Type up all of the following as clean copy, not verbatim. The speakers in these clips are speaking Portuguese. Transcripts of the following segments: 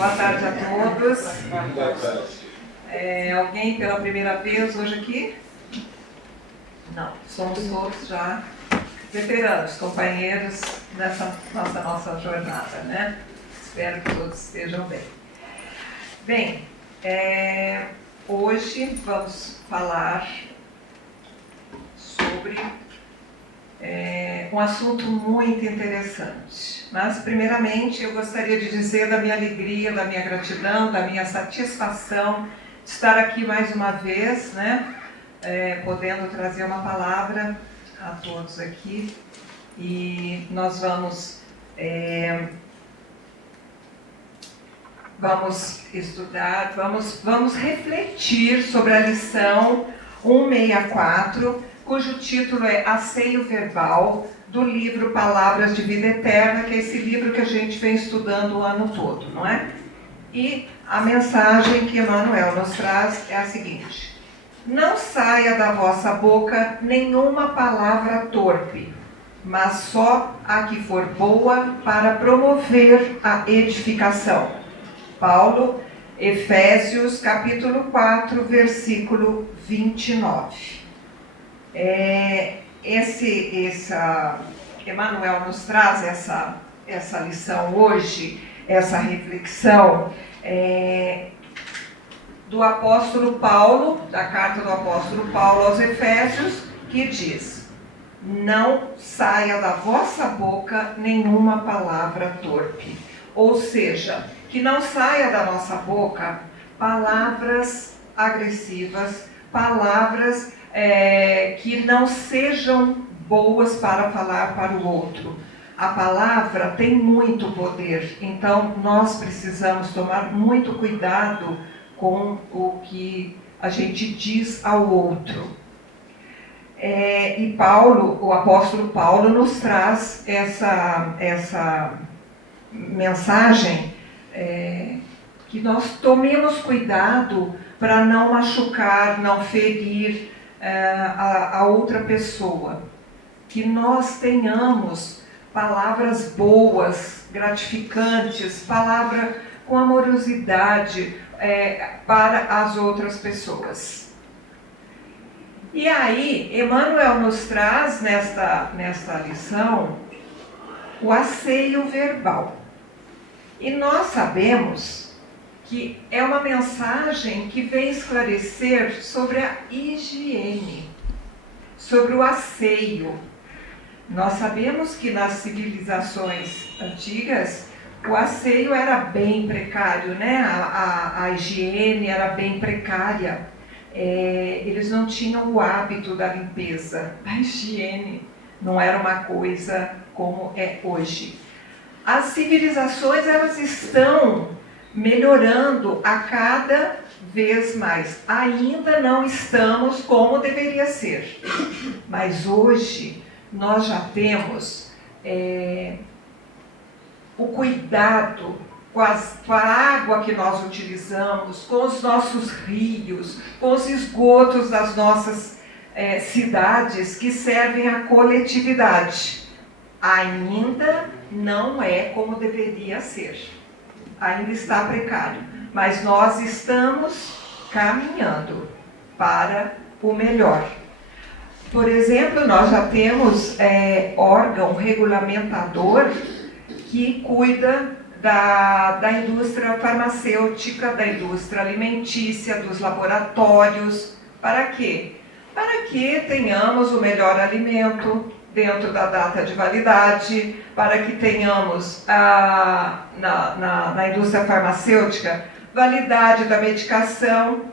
Boa tarde a todos. Alguém pela primeira vez hoje aqui? Não, somos todos já veteranos, companheiros nessa nossa jornada, né? Espero que todos estejam bem. Bem, hoje vamos falar sobre um assunto muito interessante. Mas, primeiramente, eu gostaria de dizer da minha alegria, da minha gratidão, da minha satisfação de estar aqui mais uma vez, né? Podendo trazer uma palavra a todos aqui. E nós vamos estudar, vamos refletir sobre a lição 164, cujo título é Asseio Verbal, do livro Palavras de Vida Eterna, que é esse livro que a gente vem estudando o ano todo, não é? E a mensagem que Emmanuel nos traz é a seguinte: não saia da vossa boca nenhuma palavra torpe, mas só a que for boa para promover a edificação. Paulo, Efésios, capítulo 4, versículo 29. Emmanuel nos traz essa lição hoje, essa reflexão do apóstolo Paulo, da carta do apóstolo Paulo aos Efésios, que diz: não saia da vossa boca nenhuma palavra torpe. Ou seja, que não saia da nossa boca palavras agressivas, palavras que não sejam boas para falar para o outro. A palavra tem muito poder, então nós precisamos tomar muito cuidado com o que a gente diz ao outro. E Paulo, o apóstolo Paulo, nos traz essa mensagem que nós tomemos cuidado para não machucar, não ferir a outra pessoa. Que nós tenhamos palavras boas, gratificantes, palavra com amorosidade para as outras pessoas. E aí, Emmanuel nos traz nesta lição o asseio verbal. E nós sabemos que é uma mensagem que vem esclarecer sobre a higiene, sobre o asseio. Nós sabemos que nas civilizações antigas o asseio era bem precário, né? A higiene era bem precária. Eles não tinham o hábito da limpeza, da higiene. Não era uma coisa como é hoje. As civilizações, elas estão melhorando a cada vez mais. Ainda não estamos como deveria ser. Mas hoje nós já temos o cuidado com a água que nós utilizamos, com os nossos rios, com os esgotos das nossas cidades que servem à coletividade. Ainda não é como deveria ser. Ainda está precário. Mas nós estamos caminhando para o melhor. Por exemplo, nós já temos órgão regulamentador que cuida da indústria farmacêutica, da indústria alimentícia, dos laboratórios. Para quê? Para que tenhamos o melhor alimento dentro da data de validade, para que tenhamos na indústria farmacêutica validade da medicação.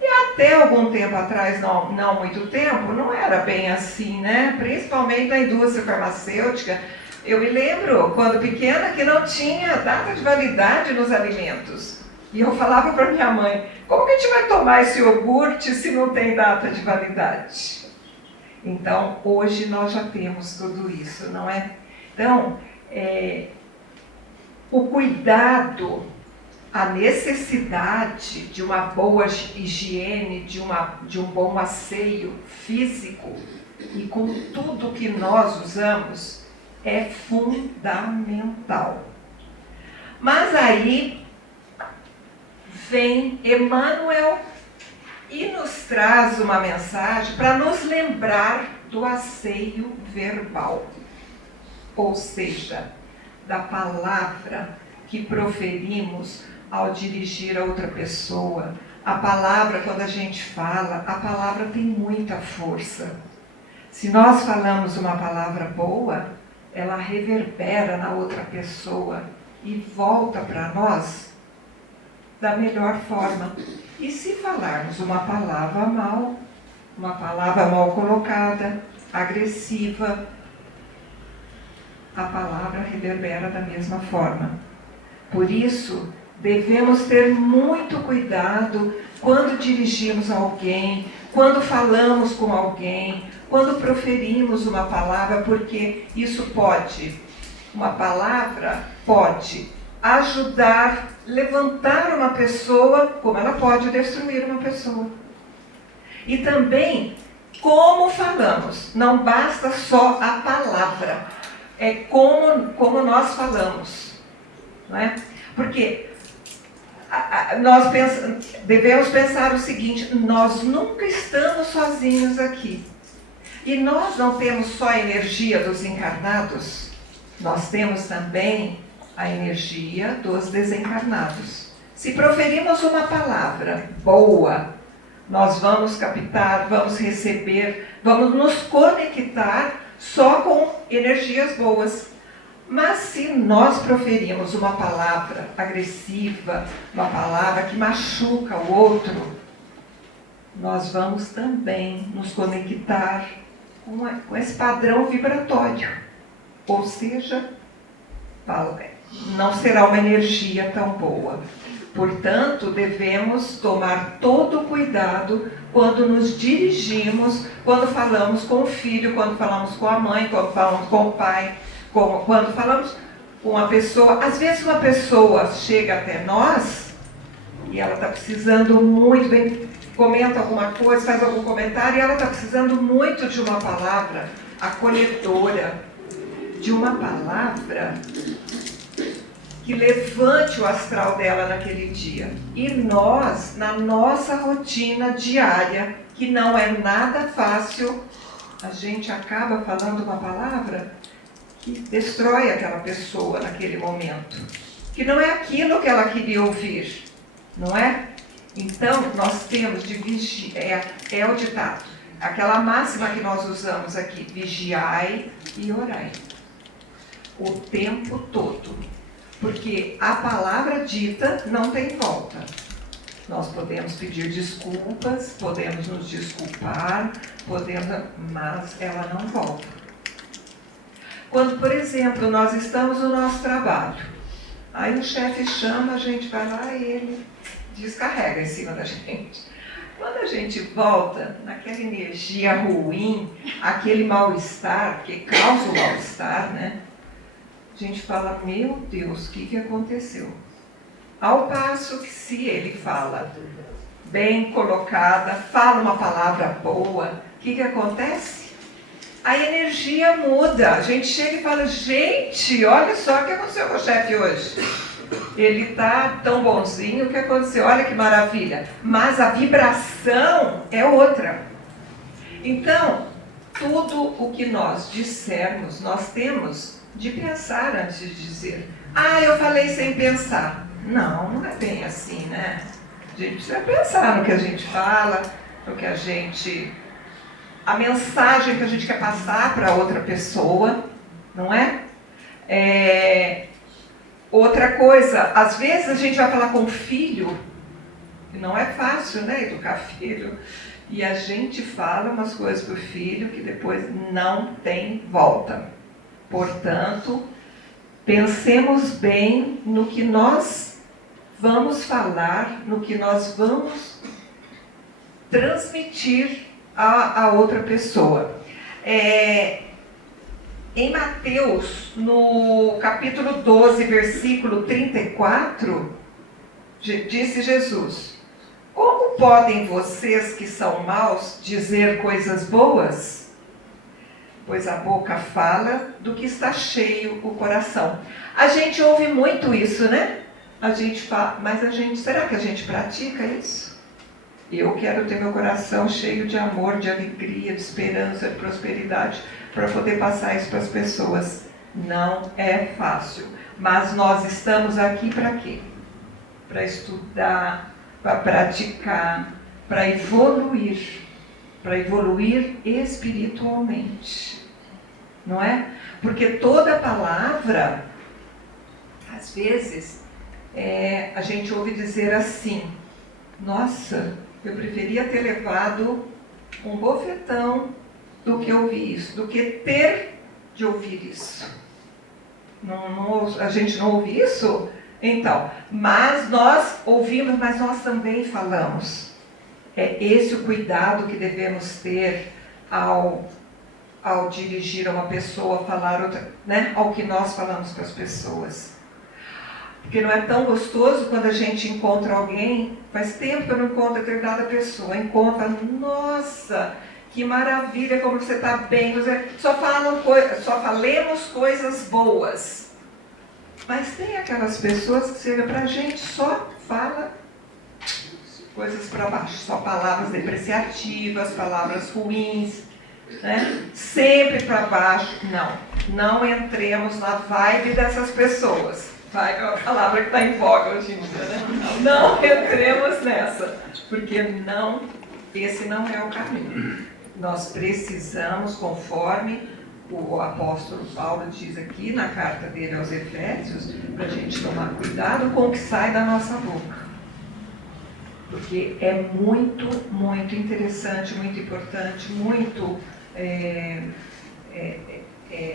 E até algum tempo atrás, não muito tempo, não era bem assim, né? Principalmente na indústria farmacêutica. Eu me lembro, quando pequena, que não tinha data de validade nos alimentos. E eu falava para minha mãe: como que a gente vai tomar esse iogurte se não tem data de validade? Então, hoje nós já temos tudo isso, não é? Então, o cuidado, a necessidade de uma boa higiene, de um bom asseio físico e com tudo que nós usamos é fundamental. Mas aí vem Emmanuel e nos traz uma mensagem para nos lembrar do asseio verbal, ou seja, da palavra que proferimos ao dirigir a outra pessoa. A palavra, quando a gente fala, a palavra tem muita força. Se nós falamos uma palavra boa, ela reverbera na outra pessoa e volta para nós da melhor forma. E se falarmos uma palavra mal colocada, agressiva, a palavra reverbera da mesma forma. Por isso, devemos ter muito cuidado quando dirigimos a alguém, quando falamos com alguém, quando proferimos uma palavra, porque uma palavra pode ajudar, levantar uma pessoa, como ela pode destruir uma pessoa. E também, como falamos, não basta só a palavra, é como nós falamos, não é? Porque nós devemos pensar o seguinte: nós nunca estamos sozinhos aqui. E nós não temos só a energia dos encarnados, nós temos também a energia dos desencarnados. Se proferimos uma palavra boa, nós vamos captar, vamos receber, vamos nos conectar só com energias boas. Mas se nós proferimos uma palavra agressiva, uma palavra que machuca o outro, nós vamos também nos conectar com esse padrão vibratório. Ou seja, não será uma energia tão boa. Portanto, devemos tomar todo o cuidado quando nos dirigimos, quando falamos com o filho, quando falamos com a mãe, quando falamos com o pai, quando falamos com uma pessoa. Às vezes uma pessoa chega até nós e ela está precisando muito, comenta alguma coisa, faz algum comentário, e ela está precisando muito de uma palavra acolhedora, de uma palavra que levante o astral dela naquele dia. E nós, na nossa rotina diária, que não é nada fácil, a gente acaba falando uma palavra que destrói aquela pessoa naquele momento, que não é aquilo que ela queria ouvir, não é? Então, nós temos de vigiar, é o ditado, aquela máxima que nós usamos aqui: vigiai e orai, o tempo todo. Porque a palavra dita não tem volta. Nós podemos pedir desculpas, podemos nos desculpar, mas ela não volta. Quando, por exemplo, nós estamos no nosso trabalho, aí o chefe chama, a gente vai lá e ele descarrega em cima da gente. Quando a gente volta naquela energia ruim, aquele mal-estar, que causa o mal-estar, né? A gente fala: meu Deus, o que aconteceu? Ao passo que, se ele fala bem colocada, fala uma palavra boa, o que acontece? A energia muda. A gente chega e fala: gente, olha só o que aconteceu com o chefe hoje. Ele está tão bonzinho, o que aconteceu? Olha que maravilha. Mas a vibração é outra. Então, tudo o que nós dissermos, nós temos de pensar antes de dizer. Ah, eu falei sem pensar. Não, não é bem assim, né? A gente precisa pensar no que a gente fala, no que a mensagem que a gente quer passar para outra pessoa, não é? Outra coisa, às vezes a gente vai falar com o filho, e não é fácil, né, educar filho, e a gente fala umas coisas para o filho que depois não tem volta. Portanto, pensemos bem no que nós vamos falar, no que nós vamos transmitir a outra pessoa. Em Mateus, no capítulo 12, versículo 34, disse Jesus: como podem vocês que são maus dizer coisas boas? Pois a boca fala do que está cheio o coração. A gente ouve muito isso, né? a gente fala, mas será que a gente pratica isso? Eu quero ter meu coração cheio de amor, de alegria, de esperança, de prosperidade, para poder passar isso para as pessoas. Não é fácil, mas nós estamos aqui para quê? Para estudar, para praticar, para evoluir espiritualmente, não é? Porque toda palavra, às vezes, a gente ouve dizer assim: nossa, eu preferia ter levado um bofetão do que ouvir isso, do que ter de ouvir isso. A gente não ouve isso? Então, mas nós ouvimos, mas nós também falamos. É esse o cuidado que devemos ter ao dirigir a uma pessoa, falar outra, né? Ao que nós falamos para as pessoas. Porque não é tão gostoso quando a gente encontra alguém, faz tempo que eu não encontro determinada pessoa, encontra, nossa, que maravilha, como você está bem, só falemos coisas boas. Mas tem aquelas pessoas que chegam para a gente, só fala coisas para baixo, só palavras depreciativas, palavras ruins, né? Sempre para baixo. Não entremos na vibe dessas pessoas. Vibe é uma palavra que está em voga hoje em dia, né? Não entremos nessa, porque esse não é o caminho. Nós precisamos, conforme o apóstolo Paulo diz aqui na carta dele aos Efésios, para a gente tomar cuidado com o que sai da nossa boca. Porque é muito, muito interessante, muito importante,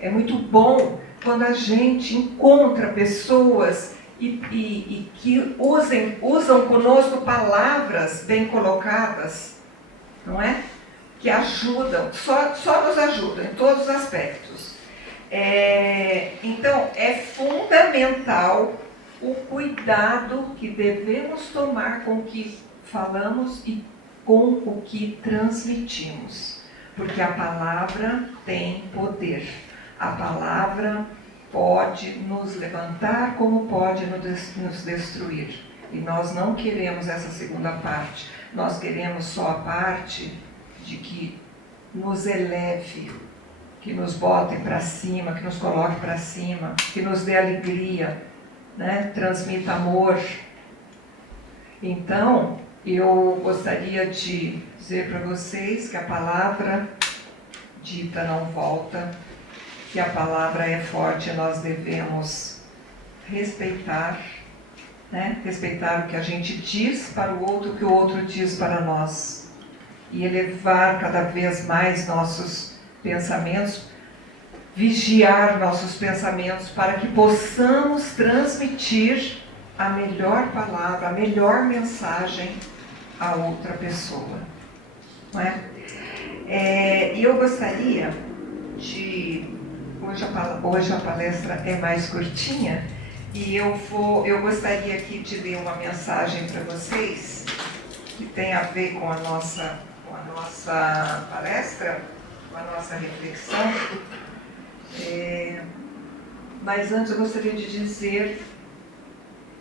é muito bom quando a gente encontra pessoas e que usam conosco palavras bem colocadas, não é? Que ajudam, só nos ajudam em todos os aspectos. Então, é fundamental o cuidado que devemos tomar com o que falamos e com o que transmitimos. Porque a palavra tem poder. A palavra pode nos levantar como pode nos destruir. E nós não queremos essa segunda parte. Nós queremos só a parte de que nos eleve, que nos bote para cima, que nos coloque para cima, que nos dê alegria, né? Transmita amor. Então, eu gostaria de dizer para vocês que a palavra dita não volta, que a palavra é forte e nós devemos respeitar, né? Respeitar o que a gente diz para o outro, o que o outro diz para nós. E elevar cada vez mais nossos pensamentos, vigiar nossos pensamentos para que possamos transmitir a melhor palavra, a melhor mensagem a outra pessoa. Não é? E eu gostaria de... Hoje a palestra é mais curtinha e eu gostaria aqui de ler uma mensagem para vocês que tem a ver com a nossa palestra, com a nossa reflexão. Mas antes eu gostaria de dizer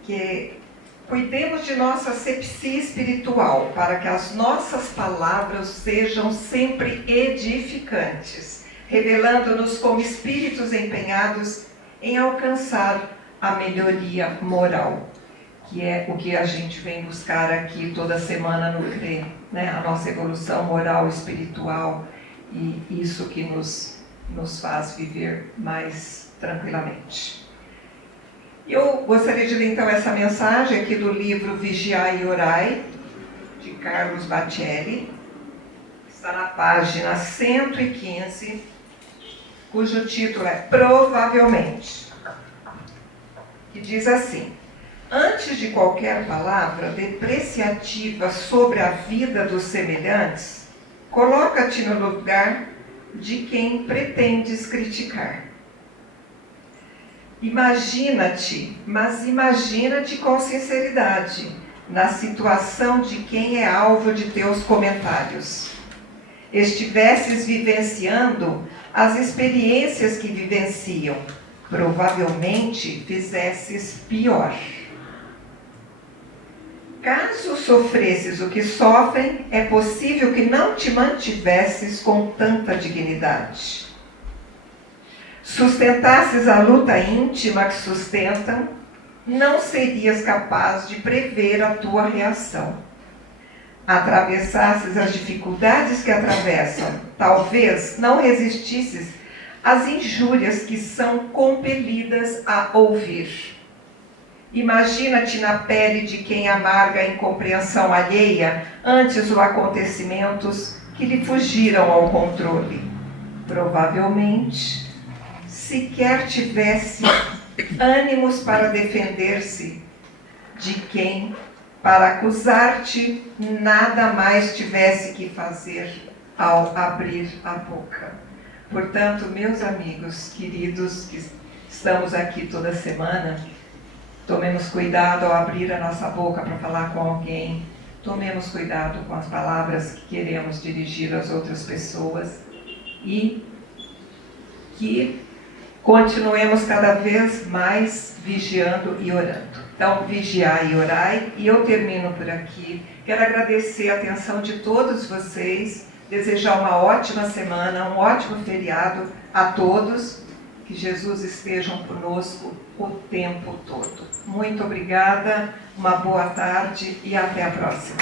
que cuidemos de nossa asepsia espiritual para que as nossas palavras sejam sempre edificantes, revelando-nos como espíritos empenhados em alcançar a melhoria moral, que é o que a gente vem buscar aqui toda semana no CRE, né? A nossa evolução moral, espiritual, e isso que nos faz viver mais tranquilamente. Eu gostaria de ler então essa mensagem aqui do livro Vigiai e Orai, de Carlos Bacelli, está na página 115, cujo título é Provavelmente, que diz assim: antes de qualquer palavra depreciativa sobre a vida dos semelhantes, coloca-te no lugar de quem pretendes criticar. Imagina-te com sinceridade, na situação de quem é alvo de teus comentários. Estivesses vivenciando as experiências que vivenciam, provavelmente fizesses pior. Caso sofresses o que sofrem, é possível que não te mantivesses com tanta dignidade. Sustentasses a luta íntima que sustentam, não serias capaz de prever a tua reação. Atravessasses as dificuldades que atravessam, talvez não resistisses às injúrias que são compelidas a ouvir. Imagina-te na pele de quem amarga a incompreensão alheia antes os acontecimentos que lhe fugiram ao controle. Provavelmente, sequer tivesse ânimos para defender-se de quem, para acusar-te, nada mais tivesse que fazer ao abrir a boca. Portanto, meus amigos queridos, que estamos aqui toda semana, tomemos cuidado ao abrir a nossa boca para falar com alguém. Tomemos cuidado com as palavras que queremos dirigir às outras pessoas e que continuemos cada vez mais vigiando e orando. Então, vigiai e orai, e eu termino por aqui. Quero agradecer a atenção de todos vocês, desejar uma ótima semana, um ótimo feriado a todos. Que Jesus esteja conosco o tempo todo. Muito obrigada, uma boa tarde e até a próxima.